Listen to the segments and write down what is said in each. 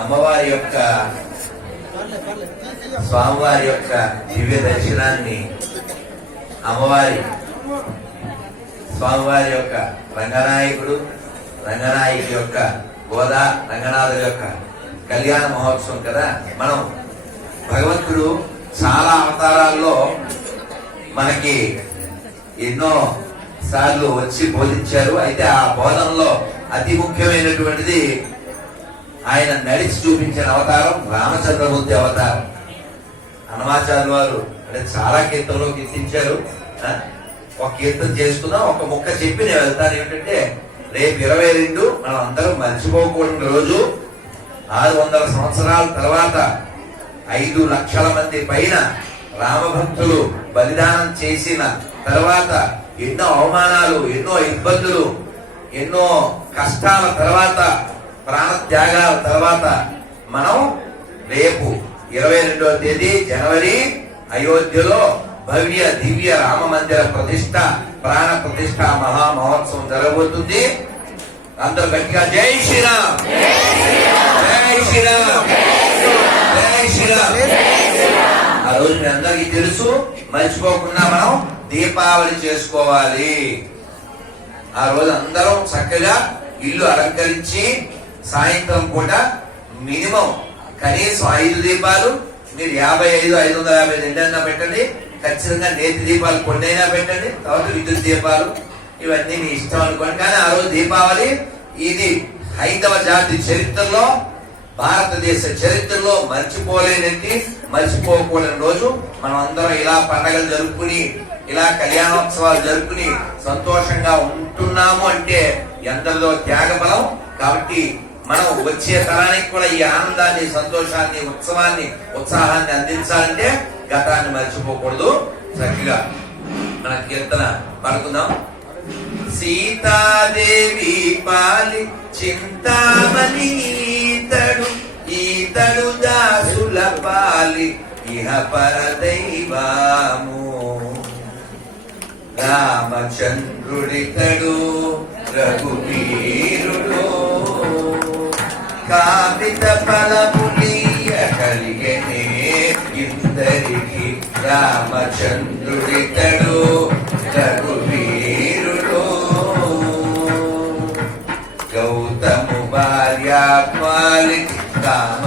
అమ్మవారి యొక్క స్వామివారి యొక్క దివ్య దర్శనాన్ని అమ్మవారి స్వామివారి యొక్క రంగనాయకుడు రంగనాయకుడి యొక్క గోదా రంగనాథుల యొక్క కళ్యాణ మహోత్సవం కదా? మనం భగవంతుడు చాలా అవతారాల్లో మనకి ఎన్నో సార్లు వచ్చి బోధించారు. అయితే ఆ బోధనలో అతి ముఖ్యమైనటువంటిది ఆయన నడిచి చూపించిన అవతారం రామచంద్రమూర్తి అవతారం. హనుమాచార్య వారు అంటే చాలా కీర్తనలో కీర్తించారు ఒక కీర్తన చేసుకుందాం ఒక ముక్క చెప్పి నేను వెళ్తాను. ఏమిటంటే రేపు ఇరవై రెండు మనం అందరం మర్చిపోకూడని రోజు ఆరు వందల సంవత్సరాల తర్వాత ఐదు లక్షల మంది పైన రామభక్తులు బలిదానం చేసిన తర్వాత ఎన్నో అవమానాలు ఎన్నో ఇబ్బందులు ఎన్నో కష్టాల తర్వాత ప్రాణ త్యాగాల తర్వాత మనం రేపు ఇరవై రెండవ తేదీ జనవరి అయోధ్యలో భవ్య దివ్య రామ మందిర ప్రతిష్ట ప్రాణ ప్రతిష్ట మహా మహోత్సవం జరగబోతుంది. అందరూ గట్టిగా జై శ్రీరామ్. జై శ్రీరామ్. జై శ్రీరామ్. ఆ రోజు మీ అందరికీ తెలుసు మర్చిపోకుండా మనం దీపావళి చేసుకోవాలి. ఆ రోజు అందరం చక్కగా ఇల్లు అలంకరించి సాయంత్రం పూట మినిమం కనీసం ఐదు దీపాలు మీరు యాభై ఐదు ఐదు వందల యాభై రెండైనా పెట్టండి. ఖచ్చితంగా నేతి దీపాలు కొన్నైనా పెట్టండి. తర్వాత విద్యుత్ దీపాలు ఇవన్నీ మీ ఇష్టం అనుకోండి. కానీ ఆ రోజు దీపావళి ఇది హైందవ జాతి చరిత్రలో భారతదేశ చరిత్రలో మర్చిపోలేనిది మర్చిపోకూడని రోజు. మనం అందరం ఇలా పండగలు జరుపుకుని ఇలా కళ్యాణోత్సవాలు జరుపుకుని సంతోషంగా ఉంటున్నాము అంటే ఎందరిదో త్యాగబలం. కాబట్టి మనం వచ్చే తరానికి కూడా ఈ ఆనందాన్ని సంతోషాన్ని ఉత్సవాన్ని ఉత్సాహాన్ని అందించాలంటే గతాన్ని మర్చిపోకూడదు. చక్కగా మన కీర్తన పడుకుందాం. సీతాదేవి పాలి చింతామణి ఈతడు ఈతడు దాసుల పాలి ఇహ పరదైవాము. రామచంద్రుడితడు రఘువీరుడు కావిత ఫలములీయ కలిగనే ఇందరికి రామచంద్రుడితడు రఘువీరుడు. గౌతము భార్యాపాలి కామ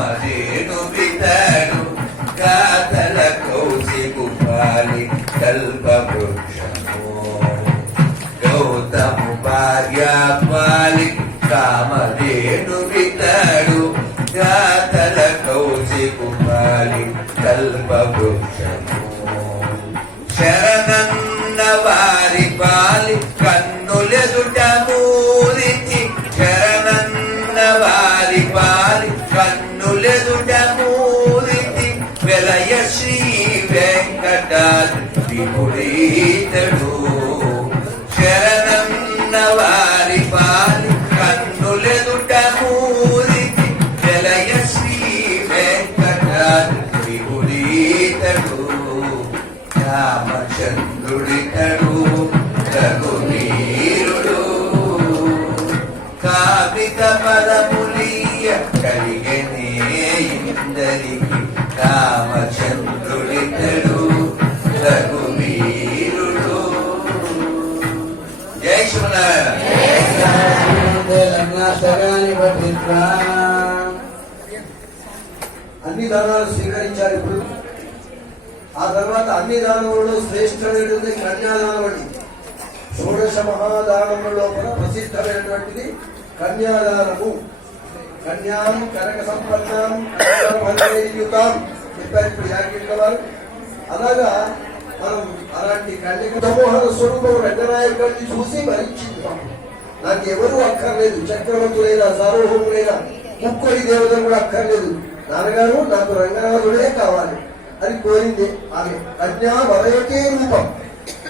వారి పాలి కన్నులెదుట మూరితి శరణన్న వారి పాలి కన్నులెదుట మూరితి వెలయ శ్రీ వెంకటాద్రిపురీతడు శరణన్న శ్రీనారాయణ అన్ని దానాలు స్వీకరించారు ఇప్పుడు. ఆ తర్వాత అన్ని దానములు శ్రేష్టమైనది కన్యాదానం అండి. షోడశ మహాదానములలో లోపల ప్రసిద్ధమైనటువంటిది కన్యాదానము. కన్యాం కనక సంపన్నం కనకయుతాం చెప్పారు ఇప్పుడు యాకింక వారు. అలాగా మనం అలాంటి కన్యక సమూహ స్వరూపం రంగనాయకుడిని చూసి భరించుతాం నాకు ఎవరు అక్కర్లేదు. చక్రవర్తులైనా సార్వభౌములైనా ముక్కోడి దేవతలు కూడా అక్కర్లేదు. నాన్నగారు నాకు రంగనాథుడే కావాలి. అని కోరింది ఆమె. కన్యా వరయకే రూపం.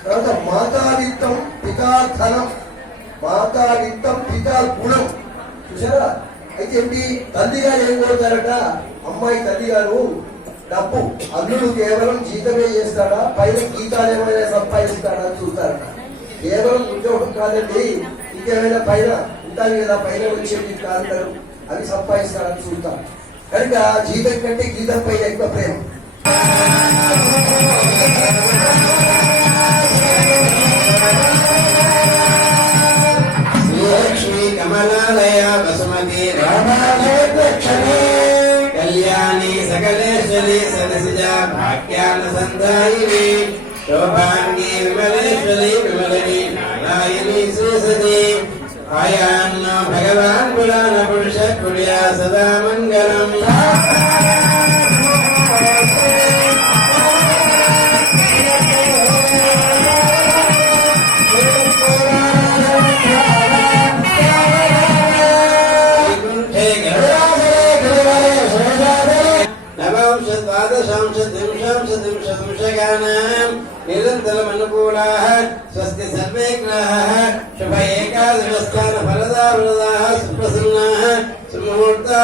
తర్వాత మాతాదిత్తం పితా ధనం. మాతాదిత్తం పితా గుణం. చూసారా అయితే ఏంటి? తల్లిగా ఏం కోరుతారట? అమ్మాయి తల్లి గారు డబ్బు. అల్లుడు కేవలం జీతమే చేస్తాడా? పైన గీతాలు ఏమైనా సంపాదిస్తాడా అని చూస్తారట. కేవలం ఉద్యోగం కాదండి. ఇంకేమైనా పైన ఉంటాయి కదా పైన వచ్చేది కాంటారు అవి సంపాదిస్తారని చూస్తారు కనుక జీతం కంటే గీతంపై ఎక్కువ ప్రేమ. శ్రీలక్ష్మీ కమలాలయ వసుమతి రామాలయక్షణే కళ్యాణి సకలేశ్వరి సదసిజ భాగ్యాన సందాయిని. శోభాంగి విమలేశ్వరి విమలని. నారాయణి శ్రీసతి భగవాన్ పురాణ పురుష కుడియా సదా మంగళం త్రింశంశగానాం నిరంతరమనుకూలాः స్వస్తి సర్వే గ్రహాः శుభ ఏకాదశస్థాన ఫలదా వృదాः సుప్రసన్నాः సుముహూర్తా